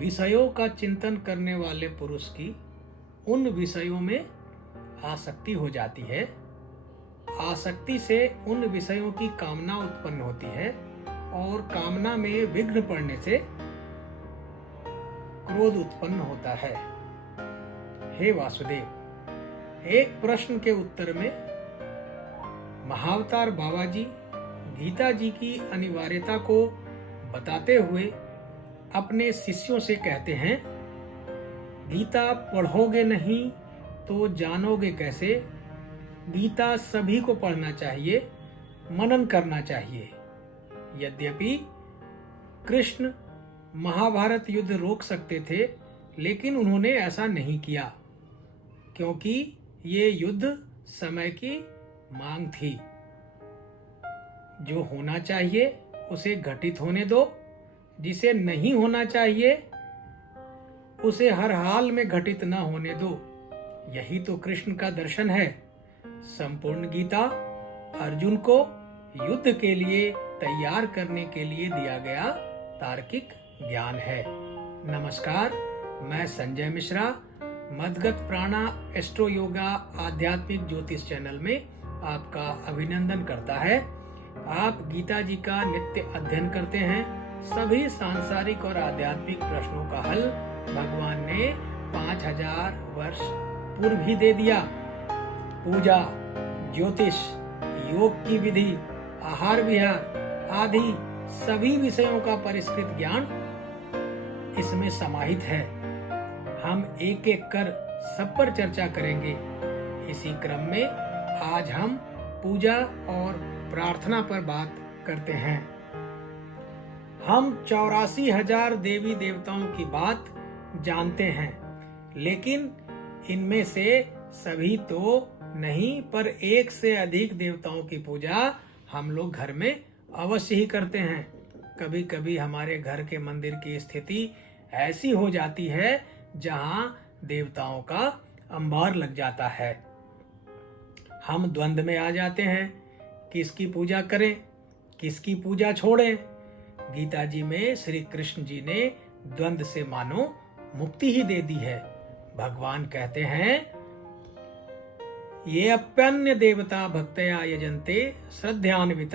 विषयों का चिंतन करने वाले पुरुष की उन विषयों में आसक्ति हो जाती है। आसक्ति से उन विषयों की कामना उत्पन्न होती है और कामना में विघ्न पड़ने से क्रोध उत्पन्न होता है। हे वासुदेव, एक प्रश्न के उत्तर में महाअवतार बाबा जी गीता जी की अनिवार्यता को बताते हुए अपने शिष्यों से कहते हैं, गीता पढ़ोगे नहीं तो जानोगे कैसे। गीता सभी को पढ़ना चाहिए, मनन करना चाहिए। यद्यपि कृष्ण महाभारत युद्ध रोक सकते थे, लेकिन उन्होंने ऐसा नहीं किया क्योंकि ये युद्ध समय की मांग थी। जो होना चाहिए उसे घटित होने दो, जिसे नहीं होना चाहिए उसे हर हाल में घटित न होने दो। यही तो कृष्ण का दर्शन है। संपूर्ण गीता अर्जुन को युद्ध के लिए तैयार करने के लिए दिया गया तार्किक ज्ञान है। नमस्कार, मैं संजय मिश्रा मदगत प्राणा एस्ट्रो योगा आध्यात्मिक ज्योतिष चैनल में आपका अभिनंदन करता है। आप गीता जी का नित्य अध्ययन करते हैं। सभी सांसारिक और आध्यात्मिक प्रश्नों का हल भगवान ने 5000 वर्ष पूर्व ही दे दिया। पूजा, ज्योतिष, योग की विधि, आहार विहार आदि सभी विषयों का परिष्कृत ज्ञान इसमें समाहित है। हम एक एक कर सब पर चर्चा करेंगे। इसी क्रम में आज हम पूजा और प्रार्थना पर बात करते हैं। हम 84,000 देवी देवताओं की बात जानते हैं, लेकिन इनमें से सभी तो नहीं, पर एक से अधिक देवताओं की पूजा हम लोग घर में अवश्य ही करते हैं। कभी कभी हमारे घर के मंदिर की स्थिति ऐसी हो जाती है जहां देवताओं का अंबार लग जाता है। हम द्वंद्व में आ जाते हैं, किसकी पूजा करें, किसकी पूजा छोड़ें। गीता जी में श्री कृष्ण जी ने द्वंद्व से मानो मुक्ति ही दे दी है। भगवान कहते हैं, ये अप्यन्य देवता भक्तया यजन्ते श्रद्धान्वित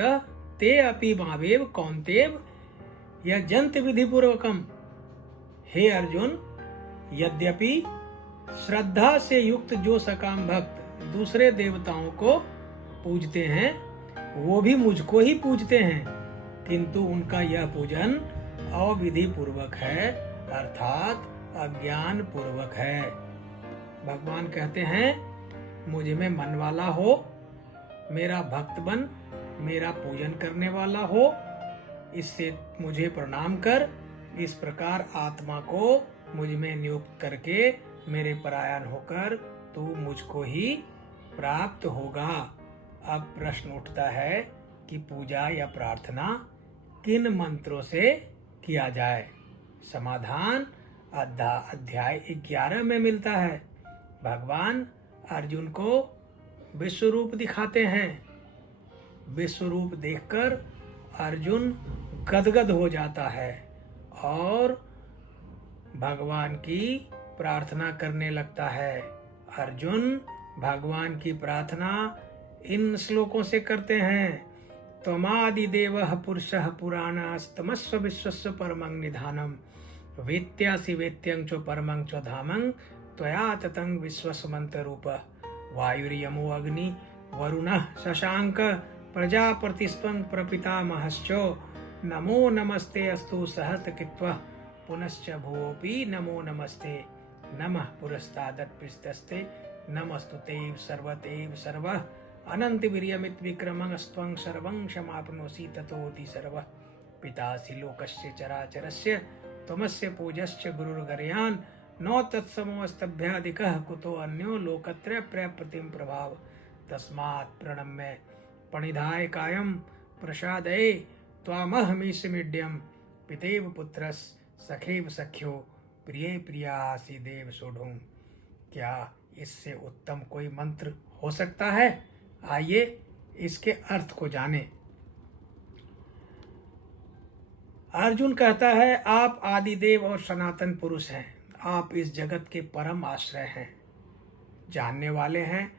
ते अपि मावेव कौन्तेव यजन्त विधि पूर्वकम। हे अर्जुन, यद्यपि श्रद्धा से युक्त जो सकाम भक्त दूसरे देवताओं को पूजते हैं, वो भी मुझको ही पूजते हैं, किंतु उनका यह पूजन अविधि पूर्वक है, अर्थात अज्ञान पूर्वक है। भगवान कहते हैं, मुझ में मन वाला हो, मेरा भक्त बन, मेरा पूजन करने वाला हो, इससे मुझे प्रणाम कर। इस प्रकार आत्मा को मुझ में नियुक्त करके मेरे परायण होकर तू मुझको ही प्राप्त होगा। अब प्रश्न उठता है कि पूजा या प्रार्थना किन मंत्रों से किया जाए। समाधान अध्याय 11 में मिलता है। भगवान अर्जुन को विश्वरूप दिखाते हैं। विश्वरूप देखकर अर्जुन गदगद हो जाता है और भगवान की प्रार्थना करने लगता है। अर्जुन भगवान की प्रार्थना इन श्लोकों से करते हैं, त्वमादिदेवः पुरुषः पुराणस्तमस्व विश्वस्य परमं निधानम् वेत्यासि वेत्यं च परमं च धामं त्वया ततं विश्वस्य मंत्ररूपः वायुर्यमो अग्नि वरुणः शशांक प्रजापतिस्त्वं प्रपितामहश्च नमो नमस्ते अस्तु सहस्रकृत्वः पुनश्च भुवोऽपि नमो नमस्ते नमः पुरस्तादत्पृष्ठस्ते नमस्तुते सर्वतेव सर्वः अनंत वीर्यमित विक्रमं स्त्वं सर्वं क्षमाप्नोषि ततोऽति सर्वः पितासि लोकस्य चराचरस्य त्वमस्य पूजश्च गुरुर्गर्यान् न तत्समोऽस्तभ्यादिकः कुतो अन्यो लोकत्रय प्रप्रतिम प्रभाव तस्मात् प्रणम्य पणिधाय कायं प्रसादये त्वामहमीशमीड्यं पितेव पुत्रस् सखेव सख्यो प्रिय प्रियासि देव सोढुं। क्या इससे उत्तम कोई मंत्र हो सकता है? आइए इसके अर्थ को जानें। अर्जुन कहता है, आप आदिदेव और सनातन पुरुष हैं, आप इस जगत के परम आश्रय हैं, जानने वाले हैं,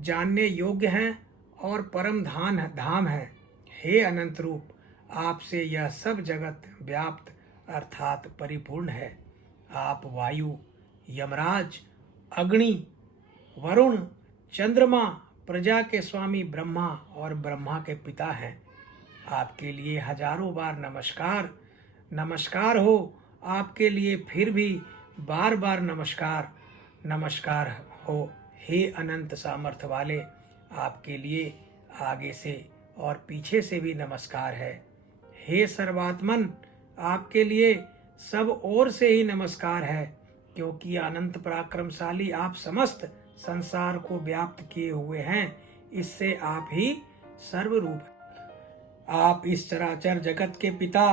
जानने योग्य हैं और परम धाम है। हे अनंत रूप, आपसे यह सब जगत व्याप्त अर्थात परिपूर्ण है। आप वायु, यमराज, अग्नि, वरुण, चंद्रमा, प्रजा के स्वामी ब्रह्मा और ब्रह्मा के पिता हैं। आपके लिए हजारों बार नमस्कार, नमस्कार हो। आपके लिए फिर भी बार बार नमस्कार, नमस्कार हो। हे अनंत सामर्थ्य वाले, आपके लिए आगे से और पीछे से भी नमस्कार है। हे सर्वात्मन, आपके लिए सब ओर से ही नमस्कार है, क्योंकि अनंत पराक्रमशाली आप समस्त संसार को व्याप्त किए हुए हैं। इससे आप ही सर्वरूप। आप इस चराचर जगत के पिता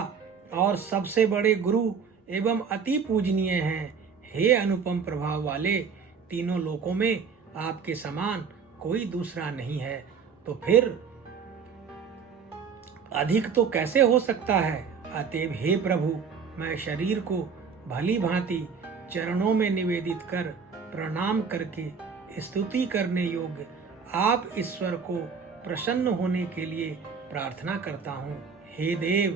और सबसे बड़े गुरु एवं अति पूजनीय हैं। हे अनुपम प्रभाव वाले, तीनों लोकों में आपके समान कोई दूसरा नहीं है, तो फिर अधिक तो कैसे हो सकता है। अतएव हे प्रभु, मैं शरीर को भली भांति चरणों में निवेदित कर प्रणाम करके स्तुति करने योग्य आप ईश्वर को प्रसन्न होने के लिए प्रार्थना करता हूँ। हे देव,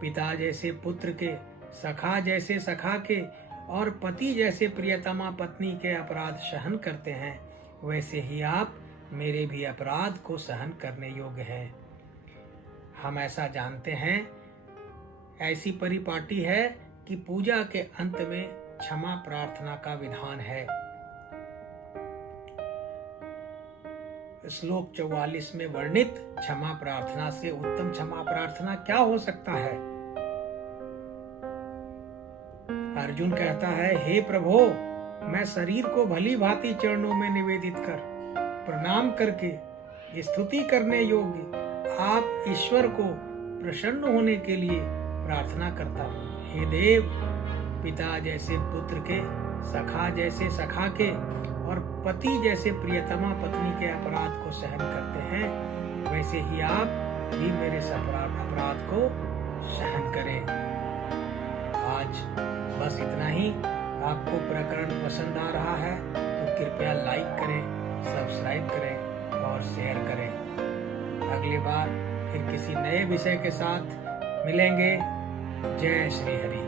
पिता जैसे पुत्र के, सखा जैसे सखा के और पति जैसे प्रियतमा पत्नी के अपराध सहन करते हैं, वैसे ही आप मेरे भी अपराध को सहन करने योग्य हैं। हम ऐसा जानते हैं, ऐसी परिपाटी है कि पूजा के अंत में क्षमा प्रार्थना का विधान है। श्लोक 44 में वर्णित क्षमा प्रार्थना से उत्तम क्षमा प्रार्थना क्या हो सकता है। अर्जुन कहता है, हे प्रभो, मैं शरीर को भली भांति चरणों में निवेदित कर प्रणाम करके स्तुति करने योग्य आप ईश्वर को प्रसन्न होने के लिए प्रार्थना करता हूँ। हे देव, पिता जैसे पुत्र के, सखा जैसे सखा के और पति जैसे प्रियतमा पत्नी के अपराध को सहन करते हैं, वैसे ही आप भी मेरे अपराध को सहन करें। आज बस इतना ही। आपको प्रकरण पसंद आ रहा है तो कृपया लाइक करें, सब्सक्राइब करें और शेयर करें। अगली बार फिर किसी नए विषय के साथ मिलेंगे। जय श्री हरि।